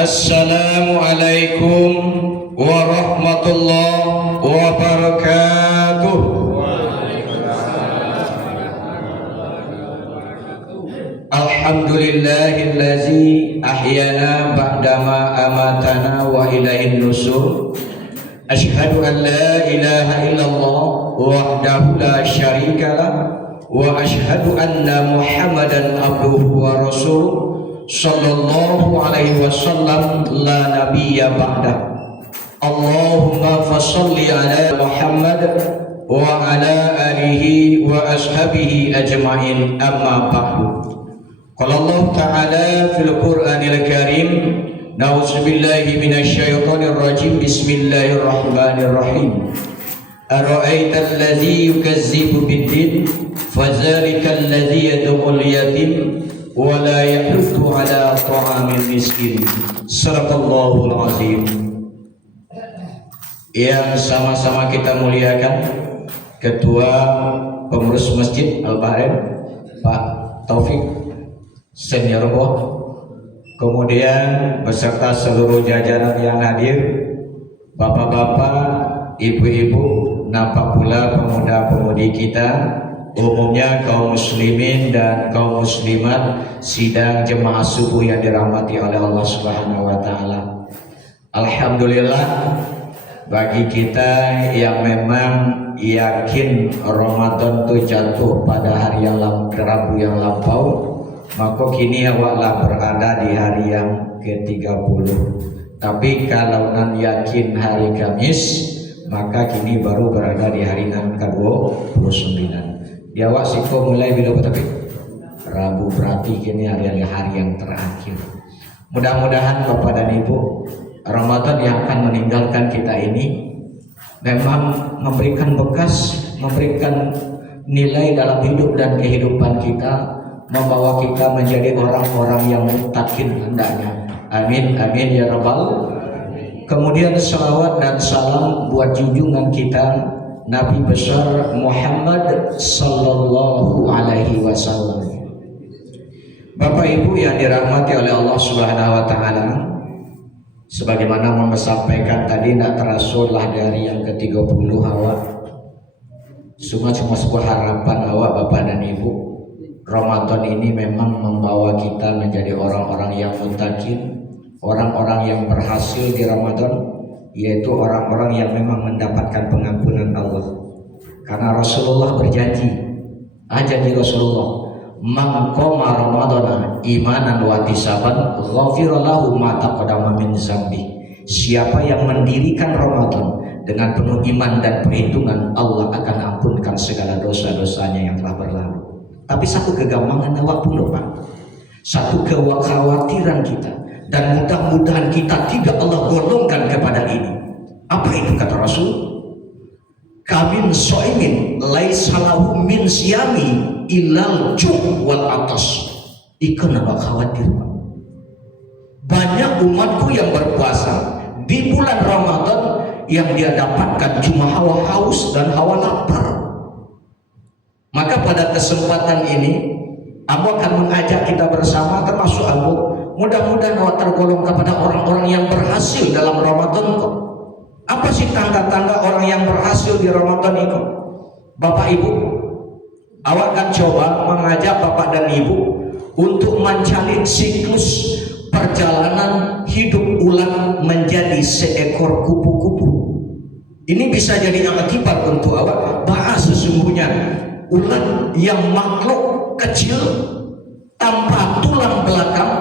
Assalamualaikum warahmatullahi wabarakatuh. Alhamdulillahillazi ahyana ba'dama amatana wa ilaihin nusur. Asyhadu an la ilaha illallah wahdahu la syarikalah wa asyhadu anna Muhammadan abduhu wa rasuluh. Sallallahu alaihi wasallam la nabiyya ba'da. Allahumma fassalli ala Muhammad wa ala alihi wa ashabihi ajma'in, amma ba'du. Qala Allah ta'ala fil Qur'anil Karim, na'udzubillahi minasyaitonir rajim, bismillahirrahmanirrahim. Ara'aital ladzi yukazzibu biddin fadzalikal ladzi yad'ul yatim wa la yahuddu ala ta'amil miskin. Sadaqallahul azim. Yang sama-sama kita muliakan Ketua Pengurus Masjid Al-Bahrain Pak Taufik Senior Boh, kemudian beserta seluruh jajaran yang hadir, bapak-bapak, ibu-ibu, nampak pula pemuda-pemudi kita, umumnya kaum muslimin dan kaum muslimat sidang jemaah subuh yang dirahmati oleh Allah Subhanahu wa taala. Alhamdulillah, bagi kita yang memang yakin Ramadan itu jatuh pada hari yang Rabu yang lampau, maka kini awaklah berada di hari yang ke-30. Tapi kalau nan yakin hari Kamis, maka kini baru berada di hari yang ke-29. Di awak siko mulai bila tapi Rabu, berarti kini hari yang terakhir. Mudah-mudahan Bapak dan Ibu, Ramadan yang akan meninggalkan kita ini memang memberikan bekas, memberikan nilai dalam hidup dan kehidupan kita, membawa kita menjadi orang-orang yang muttaqin hendaknya. Amin amin ya rabbal. Kemudian salawat dan salam buat junjungan kita Nabi besar Muhammad sallallahu alaihi wasallam. Bapak Ibu yang dirahmati oleh Allah Subhanahu wa taala, sebagaimana Mama sampaikan tadi, tidak terasulah dari yang ke-30 awak. Semua sebuah harapan awak Bapak dan Ibu. Ramadan ini memang membawa kita menjadi orang-orang yang muttaqin, orang-orang yang berhasil di Ramadan, yaitu orang-orang yang memang mendapatkan pengampunan Allah. Karena Rasulullah berjanji, janji Rasulullah, man qama ramadana imanan wa ihtisaban ghafira lahu ma taqaddama min dzambi. Siapa yang mendirikan Ramadan dengan penuh iman dan perhitungan, Allah akan ampunkan segala dosa-dosanya yang telah berlalu. Tapi satu kegampangan awak pun Pak, satu kekhawatiran kita, dan mudah-mudahan kita tidak Allah golongkan kepada ini. Apa itu kata Rasul? Kamin so'imin laisalahu min siyami ilal ju' wal atas. Ikan apa khawatir Pak? Banyak umatku yang berpuasa di bulan Ramadan yang dia dapatkan cuma hawa haus dan hawa lapar. Maka pada kesempatan ini aku akan mengajak kita bersama, termasuk aku, mudah-mudahan awak tergolong kepada orang-orang yang berhasil dalam Ramadan kok. Apa sih tanda-tanda orang yang berhasil di Ramadan itu? Bapak Ibu, awak akan coba mengajak Bapak dan Ibu untuk mencari siklus perjalanan hidup ulang menjadi seekor kupu-kupu. Ini bisa jadi akibat untuk awak bahwa sesungguhnya ulat yang makhluk kecil tanpa tulang belakang,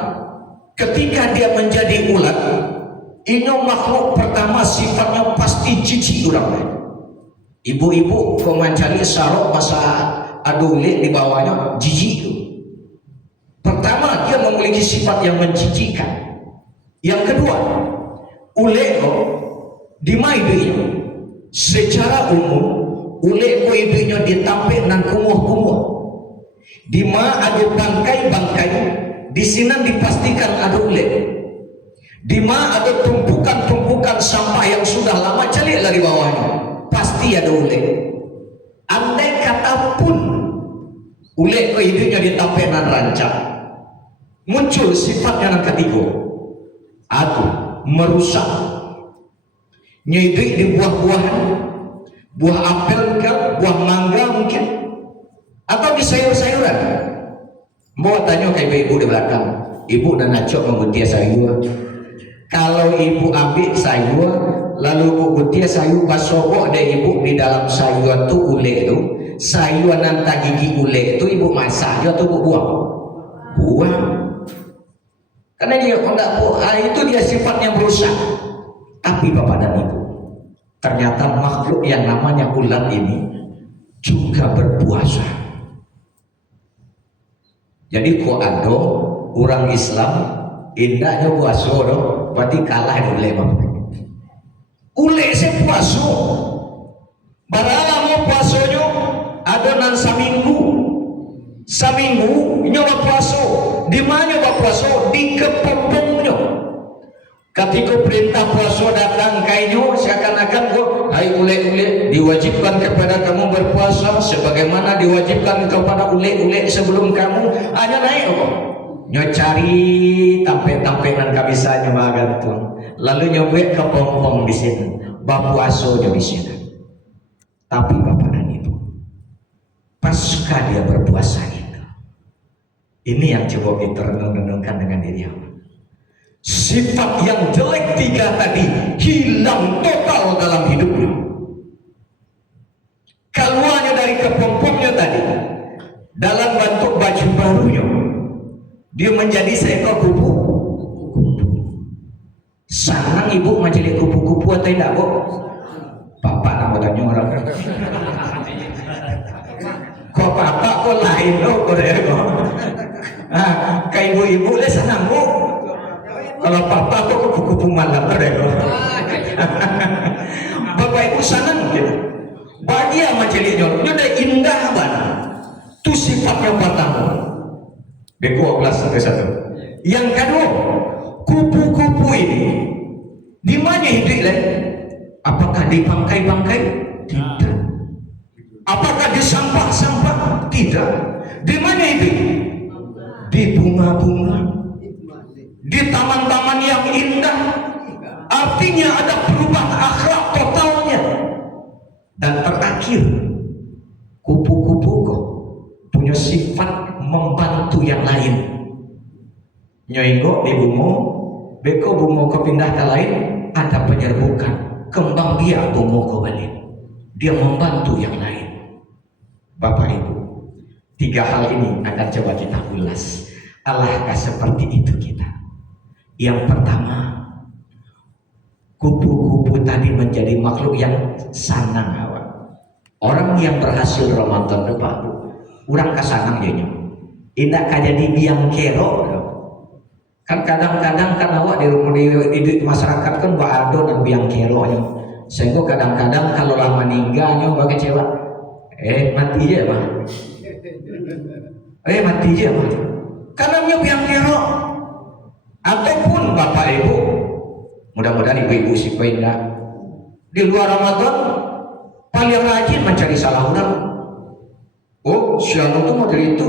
ketika dia menjadi ulat, ini makhluk pertama sifatnya pasti jijik orang. Ibu-ibu kau mencari sarok masa adule di bawahnya jijik itu. Pertama, dia memiliki sifat yang menjijikkan. Yang kedua, uleko di maidunya secara umum uleko idunya ditampik nan kumuh-kumuh. Di ma ada bangkai-bangkai, di sini dipastikan ada ulek. Di ma ada tumpukan-tumpukan sampah yang sudah lama celik dari bawahnya, pasti ada ulek. Andai kata pun ulek ke hidupnya ditampik nan rancak, muncul sifatnya yang ketiga. atau merusak nyidik di buah-buahan, buah apel mungkin, buah mangga mungkin, atau di sayur-sayuran. Mau tanya ke ibu di belakang, ibu dan Nacok menggunting sayur. Kalau ibu ambil sayur, lalu ibu gunting sayur, pasokok deh ibu di dalam sayur tu ule tu, sayur nanti gigi ule tu ibu masak atau ibu buang, buang. Karena dia itu dia sifatnya merusak. Tapi bapak dan ibu, ternyata makhluk yang namanya ulat ini juga berpuasa. Jadi kok ada orang Islam indahnya puasa dong, berarti kalah oleh bapak. Ule se puasa, barang mau puasanya ada nan saminggu nyoba puasa. Di mana nyoba puasa? Di kepompongnya. Ketika perintah puasa datang kainyo seakan-akan kok hai ule-ule diwajibkan kepada kamu berpuasa sebagaimana diwajibkan kepada ule-ule sebelum kamu. Hanya naik kok nyocari tampe-tampenan kabisanya magan tuan. Lalu nyobek ke pompong di sini. Bapuaso di sini. Tapi bapak dan ibu, pasca dia berpuasa itu, ini yang coba kita renung-renungkan dengan diri aku. Sifat yang jelek tiga tadi hilang total dalam hidupnya. Keluarnya dari kepompongnya tadi dalam bentuk baju barunya, dia menjadi seekor kupu. Senang ibu menjadi kupu-kupu atau tidak kok? Bapak nak bertanya orang. Kok bapak kok lain loh kok deh kok? Kayak ibu-ibu le senang kok. Kalau papa kok kupu-kupu malam deh kok. Bapak ibu senang gitu. Bahagia menjadi nyonya dah indah banget. Tu sifatnya pertama. Beko kelas satu. Yang kedua, kupu-kupu ini di mana hidup le? Apakah di bangkai-bangkai? Tidak. Apakah di sampah-sampah? Tidak. Di mana hidup? Di bunga-bunga, di taman-taman yang indah. Artinya ada perubahan akhlak totalnya. Dan terakhir, kupu-kupu kok punya sifat membantu yang lain. Nyoinggo di bungo, beko bungo kepindah ke lain, ada penyerbukan. Kembang biak bungo ke balik. Dia membantu yang lain. Bapak Ibu, tiga hal ini akan coba kita ulas. Alahkah seperti itu kita? Yang pertama, kupu-kupu tadi menjadi makhluk yang sanang awak. Orang yang berhasil Ramadan depan, orang kasanang dia. Indah jadi biang kerok. Kan kadang-kadang kan awak di masyarakat kan ada dan biang keroknya. Sehingga kadang-kadang kalau lama meninggalnya bagi kecewa. Mati aja bang. Mati aja bang. Karena dia biang kerok. Ataupun bapak ibu, mudah-mudahan ibu-ibu si indah di luar Ramadan paling rajin mencari salah orang. Oh, si anu tuh model itu.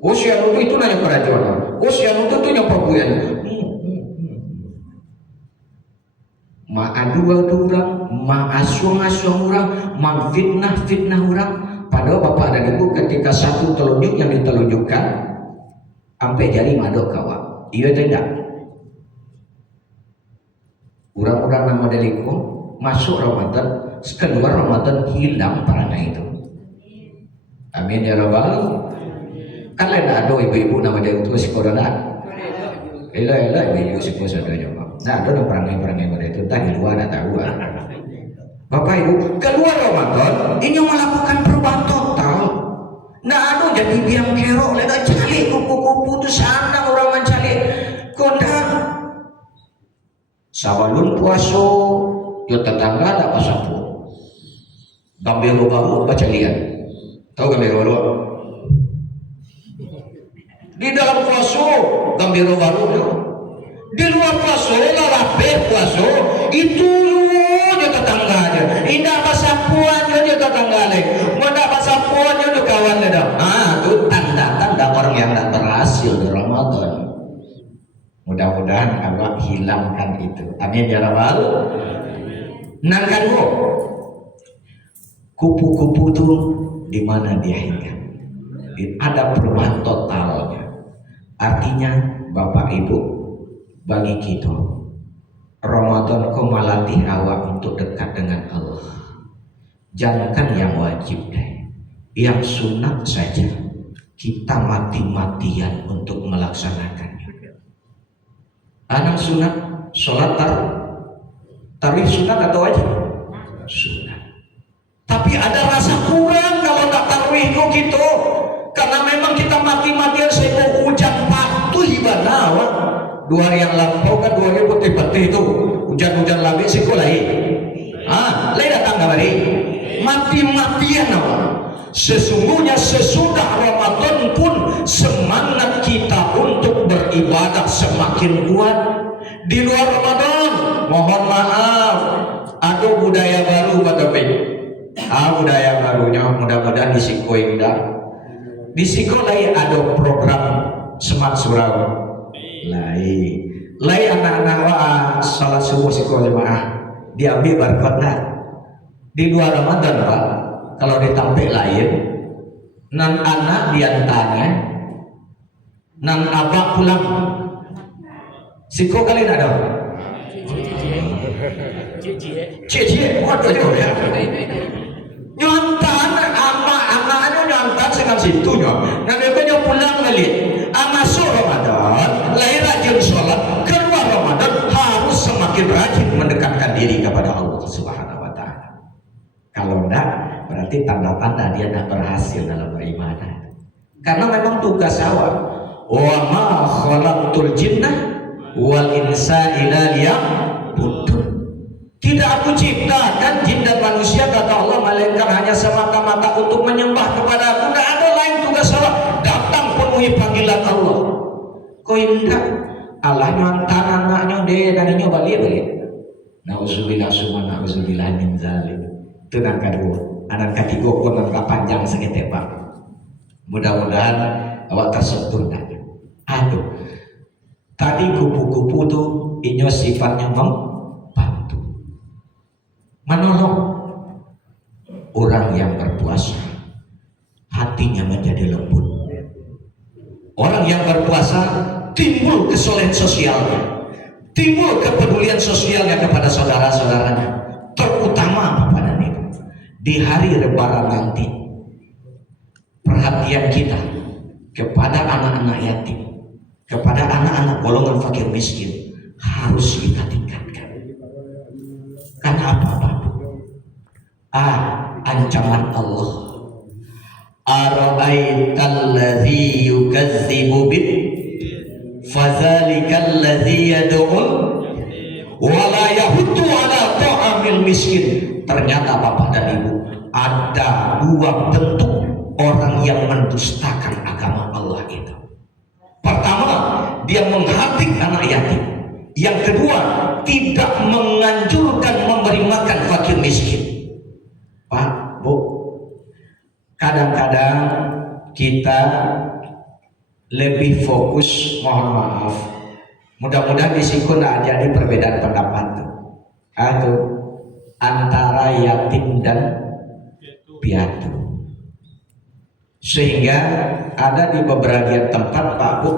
Oh, si anu itu nanya keracunan. Oh, si anu tuh nyapabuyan. Ma adu-adu orang, ma asuang-asuang orang, ma fitnah-fitnah orang. Padahal bapak dan ibu ketika satu telunjuk yang ditelunjukkan sampai jari madok kawan. Iya tidak. Orang-orang nama deliku masuk Ramadan, keluar Ramadan hilang perangai itu. Amin ya rabbal. Kan lain ada ibu-ibu nama dia itu si corona. Ela ibu si saudaranya. Nah ada perangai-perangai pada itu tadi luar tak tahu. Bapak ibu keluar Ramadan ini melakukan perubahan total. Nah ada jadi biang kerok, leda cari kupu-kupu itu sana orang mencari kondang. Sabalun puaso, yo tetangga ada pasapu. Gambero baru baca lihat. Tahu gambero baru? Di dalam puaso gambero baru yo. Di luar puaso lalape puaso itu yo tetangga aja. Indah pasapuan yo tetangga lagi. Mana pasapuan yo kawan dah. Itu tanda-tanda orang yang tak berhasil di Ramadan. Mudah-mudahan Allah hilangkan itu. Amin ya rabbal. Nangkan kupu-kupu itu di mana dia hingga? Ada perubahan totalnya. Artinya Bapak Ibu, bagi kita Ramadan kau melatih awak untuk dekat dengan Allah. Jangankan yang wajib deh, yang sunat saja kita mati-matian untuk melaksanakannya. Anak sunat, sholat tarawih sunat atau wajib? Sunat. Tapi ada rasa kurang kalau tak tarawih kok gitu. Karena memang kita mati-matian sibuk hujan patuh ibadah. 2 hari yang lampau kan 2 hari putih-putih itu hujan-hujan lagi sekolah lain datang kembali mati-matian awak. Sesungguhnya sesudah Ramadan pun semangat kita untuk beribadah semakin kuat. Di luar Ramadan mohon maaf ada budaya baru Pak Taufik. Budaya barunya mudah-mudahan disikoi enggak. Di sekolah ada program Semat Surau. Lai anak-anak salat subuh sekolah jemaah diambil barcode di luar Ramadan Pak. Kalau ditampil lain, nan anak diantaranya, nan abak pulang. Siko kali nak ada. Cie, waduh ya. Nyontan anak-anaknya nyontan dengan situnya. Nanti punya pulang kali. Masuk Ramadan, lahir rajin sholat. Keluar Ramadan harus semakin rajin mendekatkan diri kepada Allah Subhanahu Wa Taala. Kalau enggak, berarti tanda-tanda dia tidak berhasil dalam beribadah. Karena memang tugas awak. Wa ma khalaqtul jinna wal insa illa liya'budun. Tidak aku ciptakan jin dan manusia kata Allah melainkan hanya semata-mata untuk menyembah kepada aku. Tidak ada lain tugas awak. Datang penuhi panggilan Allah. Kau indah Allah nyontan anaknya dia dan ini balik. Nauzubillah summa nauzubillah min zalim. Itu yang kedua. Anak ketiga pun agak panjang segitu Pak. Mudah-mudahan awak tersentuh. Aduh, tadi kupu-kupu tuh inyo sifatnya membantu, menolong orang yang berpuasa. Hatinya menjadi lembut. Orang yang berpuasa timbul kesolehan sosialnya, timbul kepedulian sosialnya kepada saudara-saudaranya, terutama Bapak dan Ibu. Di hari Lebaran nanti, perhatian kita kepada anak-anak yatim, kepada anak-anak golongan fakir miskin harus kita tingkatkan. Karena apa Bapak? Ancaman Allah. Ara'aital ladzi yukadzibu bid fadzalikal ladzi yad'un wa la yahuddu ala ta'amil miskin. Ternyata Bapak dan Ibu, ada 2 bentuk orang yang mendustakan agama Allah itu. Pertama, dia menghardik anak yatim. Yang kedua, tidak menganjurkan memberi makan fakir miskin. Pak, Bu, kadang-kadang kita lebih fokus, mohon maaf, mudah-mudahan di situ tidak jadi perbedaan pendapat atau antara yatim dan piatu. Sehingga ada di beberapa tempat Pak Bu,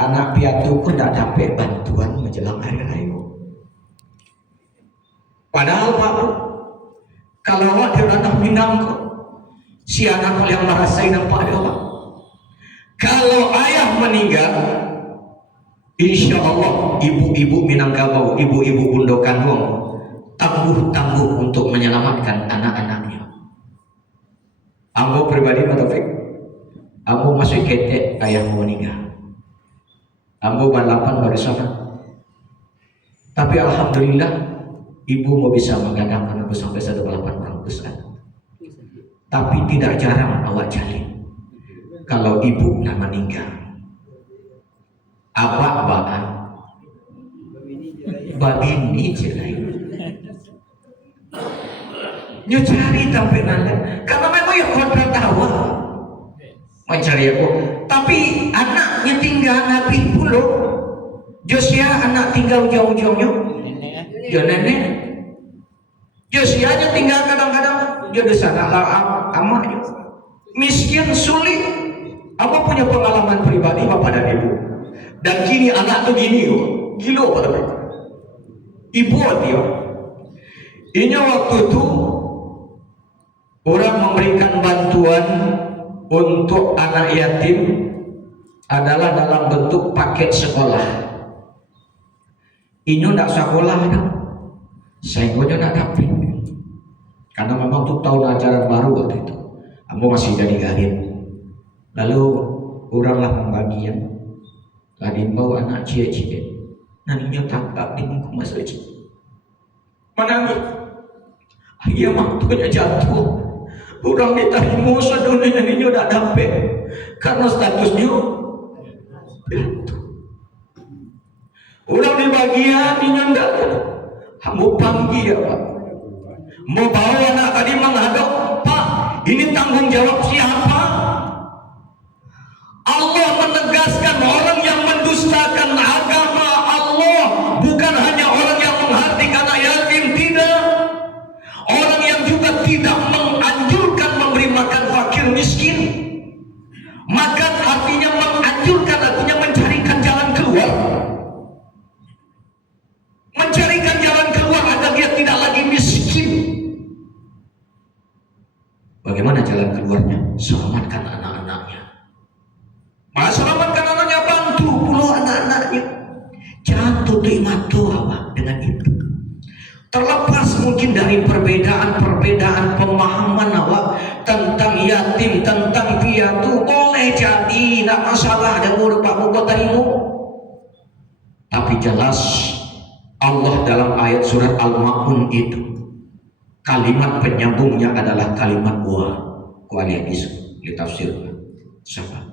anak piatu pun tidak dapat bantuan menjelang hari raya. Padahal Pak Bu, kalau awak di ranah Minang kok, si anak yang merasain apa dia Pak. Kalau ayah meninggal, insya Allah ibu-ibu Minangkabau, ibu-ibu Bundokan tangguh-tangguh untuk menyelamatkan anak-anaknya. Ambo pribadi Pak Taufik, ambo masih ketek ayah mau meninggal. Ambo balapan baru sana. Tapi alhamdulillah ibu mau bisa menggadangkan aku sampai 1,800 kan. Tapi tidak jarang awak jalin kalau ibu nak meninggal, awak baan babini jelai nyo cari sampai nanti karena memang ya kontrak tahu mencari aku, tapi anaknya tinggal nabi pulau Josia anak tinggal jauh-jauhnya, jo nenek. Josia aja tinggal kadang-kadang jo di sana lah amak. Miskin sulit. Apa punya pengalaman pribadi bapak dan ibu? Dan kini anak tuh gini, gila pada mereka. Ibu dia, ini waktu itu orang memberikan bantuan untuk anak yatim adalah dalam bentuk paket sekolah. Ini tidak sekolah, saya tidak dapat, karena memang untuk tahun ajaran baru waktu itu, aku masih jadi garin. Lalu oranglah pembagian, ladin bawa anak cie-cie, nantinya tangkap di muka masjid, menangis. Ia waktunya jatuh. Orang diterima sedunia ini sudah dapat karena statusnya piatu. Orang di bagian ini tidak. Kamu panggil ya Pak. Mau bawa anak tadi menghadap Pak. Ini tanggung jawab siapa? Allah menegaskan orang yang mendustakan agama Allah bukan hanya orang yang menghardikan anak yatim, tidak. Orang yang juga tidak menganjurkan memberi makan fakir miskin. Makan artinya menganjurkan, artinya mencarikan jalan keluar. Mencarikan jalan keluar agar dia tidak lagi miskin. Bagaimana jalan keluarnya? Selamatkan anak-anaknya. Selamatkan anaknya, bantu puluh anak-anaknya. Jatuh tuh awak dengan itu. Terlepas mungkin dari perbedaan pemahaman awak tentang yatim, tentang piatu, boleh jadi tidak masalah ada pak muka tarimu. Tapi jelas Allah dalam ayat surat Al-Ma'un itu kalimat penyambungnya adalah kalimat wa kualiah isu ditafsir siapa?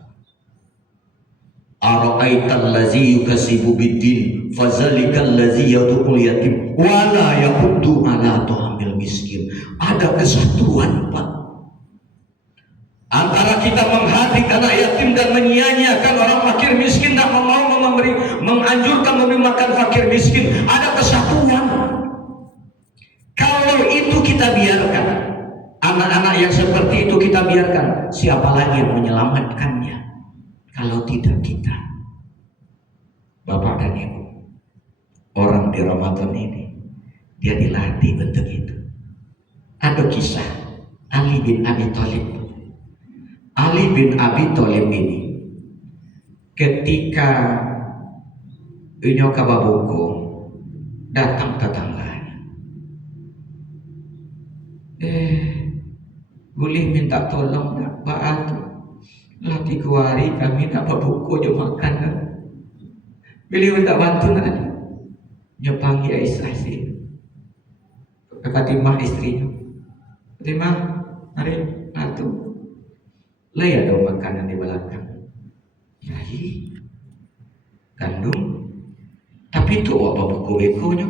Ara'aital ladzi yukasibu biddin fazalikal ladzi yad'ul yatim wala yahuddu ala ta'amil miskin. Ada kesatuan Pak antara kita menghardik anak yatim dan menyia-nyiakan orang fakir miskin dan menganjurkan memberi makan fakir miskin. Ada kesatuan. Kalau itu kita biarkan, anak-anak yang seperti itu kita biarkan, siapa lagi yang menyelamatkannya? Kalau tidak kita, Bapak dan Ibu, orang di Ramadan ini dia dilatih untuk itu. Ada kisah Ali bin Abi Thalib. Ali bin Abi Thalib ini ketika inyo kababuko datang tetangganya, boleh minta tolong nak Pak lah 3 hari kami tak berbuku je makan. Beliau minta bantu nak dia panggil Aisyah sih, Fatimah istrinya. Fatimah, mari atu. Lah ada makanan di belakang. Yai gandum. Tapi tu apa buku bekonya?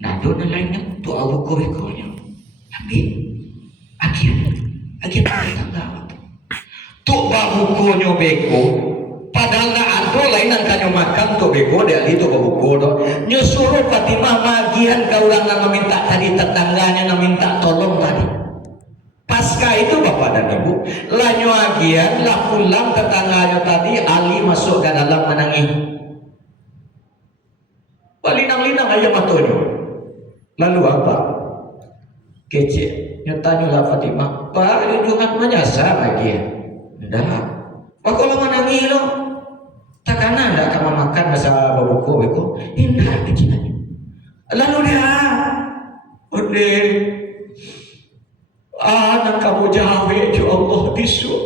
Nado dan lainnya tu apa buku bekonya? Ambil. Agian tangga. Tuk babukonya beko padahal nak ada lain yang kanyo makan tuk beko dia itu babuko do nyuruh Fatimah magian ke orang yang meminta tadi tetangganya yang minta tolong tadi. Pasca itu Bapak dan Ibu lah nyoagian lah pulang tetangganya tadi Ali masuk ke dalam menangis linang-linang aja matonya. Lalu apa? Kece nyatanya lah Fatimah Pak Johan menyasar lagi ya. Ndak. Wah kalau menangi lo, takana ndak kamu makan masa babuko beko, indah kecilannya. Lalu dia, ode, anak kamu jawe jo Allah bisu.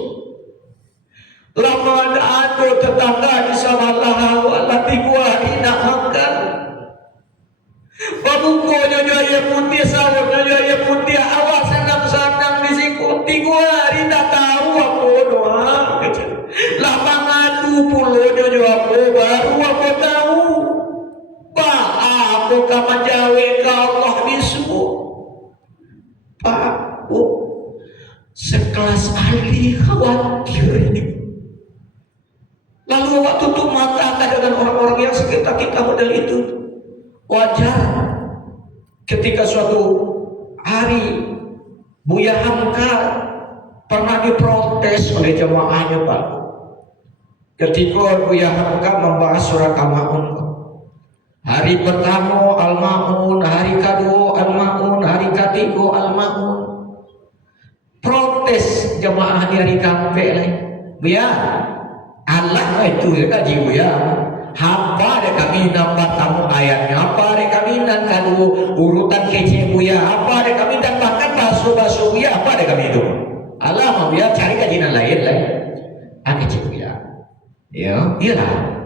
Lama ada tetangga di sama Allah, lati gua tidak makan. Babuko nyonya ya putih sawit nyonya ya putih awak senang-senang di siku 3 hari tak tahu aku doa lah mangadu pulau nyonya aku baru aku tahu Pak aku kamu jawe ke Allah bisu Pak sekelas ahli khawatir ini. Lalu waktu tutup mata dengan orang-orang yang sekitar kita model itu. Wajar ketika suatu hari Buya Hamka pernah diprotes oleh jamaahnya, Pak. Ketika Buya Hamka membahas surah Al-Maun, hari pertama Al-Maun, hari kedua Al-Maun, hari ketiga Al-Maun. Protes jamaah di hari kampe lain. Buya, Allah itu ya kaji Buya. Apa ada kami nampak tamu ayatnya? Apa ada kami dan kadu urutan kece Buya? Apa ada kami dan bahkan basuh Buya? Apa ada kami itu? Allah mau Buya cari kajian lain. Kece Buya. Ya, iyalah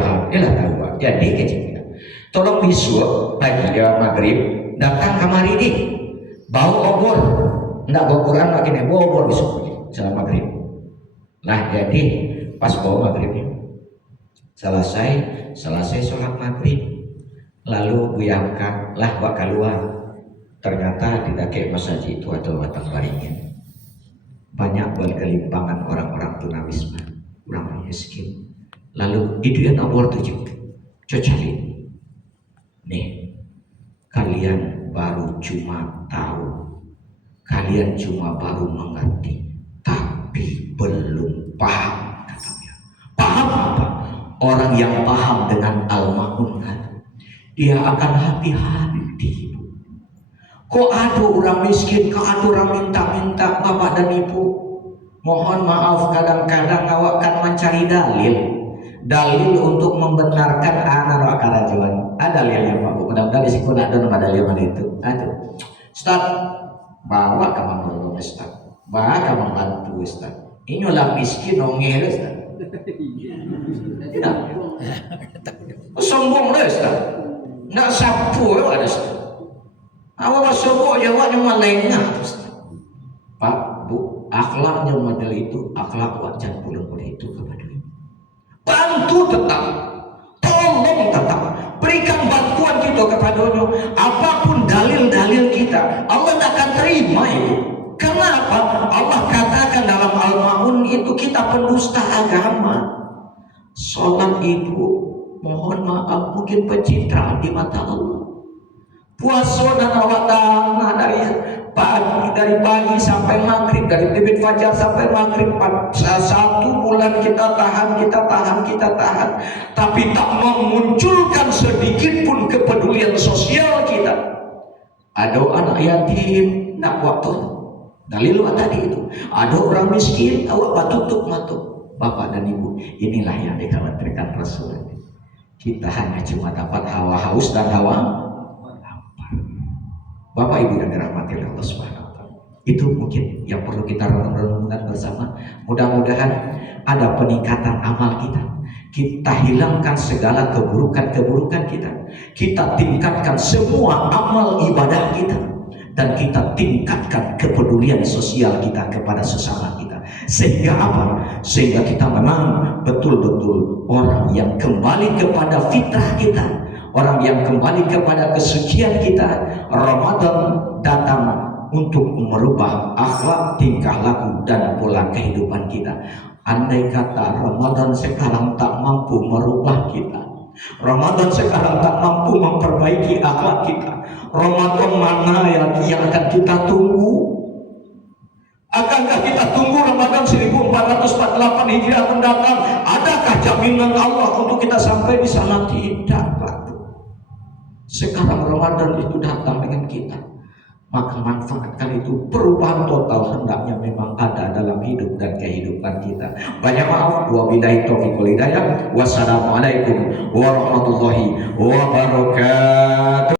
paham, iyalah tahu. Jadi kece Buya. Tolong besok pagi ya maghrib datang kamari ini, bawa obor, ndak bawa Quran lagi nih, bawa obor besok salat maghrib. Nah jadi pas bawa maghribnya. Selesai sholat maghrib, lalu Buya Hamka lah wak keluar. Ternyata di dake masjid itu ada batang baringin. Banyak bergelimpangan orang-orang tunawisma, orang miskin. Lalu itu yang awal tujuh, cocali. Nih, kalian baru cuma tahu, kalian cuma baru mengerti, tapi belum paham. Katanya, paham apa? Orang yang paham dengan Al-Maun, dia akan hati-hati. Kok ada orang miskin, kok ada orang minta-minta Bapak dan Ibu? Mohon maaf, kadang-kadang awak kan mencari dalil untuk membenarkan anak karajuan. Ada dalilnya Pak Bu, mudah-mudahan di situ ada nama dalil mana itu. Aduh, Ustaz, bawa ke mana Ustaz? Bawa ke membantu Ustaz. Ini orang miskin nongel Ustaz. Tidak. Sombong lah Ustaz. Nak sapu ya ada Ustaz. Awak sombong jawabnya malengah Ustaz. Pak Bu, akhlaknya model itu, akhlak wajar pulang itu kepada ibu. Bantu tetap, tolong tetap, berikan bantuan kita kepadanya. Apapun dalil-dalil kita, Allah tidak akan terima itu. Karena apa? Allah katakan dalam Al-Maun itu kita pendusta agama. Sholat ibu, mohon maaf, mungkin pencitraan di mata Allah. Puasa dan awak tanah dari pagi sampai maghrib, dari terbit fajar sampai maghrib, 1 bulan kita tahan, tapi tak memunculkan sedikit pun kepedulian sosial kita. Ada anak yatim, nak waktu dalil tadi itu. Ada orang miskin, awak tutup mata. Bapak dan Ibu, inilah yang dikhawatirkan Rasul. Kita hanya cuma dapat hawa haus dan hawa lapar. Bapak Ibu yang dirahmati oleh Allah Subhanahu wa taala. Itu mungkin yang perlu kita renungkan bersama. Mudah-mudahan ada peningkatan amal kita. Kita hilangkan segala keburukan-keburukan kita. Kita tingkatkan semua amal ibadah kita. Dan kita tingkatkan kepedulian sosial kita kepada sesama kita. Sehingga apa? Sehingga kita memang betul-betul orang yang kembali kepada fitrah kita, orang yang kembali kepada kesucian kita. Ramadan datang untuk merubah akhlak, tingkah laku dan pola kehidupan kita. Andai kata Ramadan sekarang tak mampu merubah kita, Ramadan sekarang tak mampu memperbaiki akhlak kita, Ramadan mana yang akan kita tunggu? Akankah kita tunggu Ramadan 1448 Hijriah mendatang? Adakah jaminan Allah untuk kita sampai di sana? Tidak, Pak. Sekarang Ramadan itu datang dengan kita, maka manfaatkan itu. Perubahan total hendaknya memang ada dalam hidup dan kehidupan kita. Banyak maaf, wabillahi taufiq wal hidayah. Wassalamualaikum warahmatullahi wabarakatuh.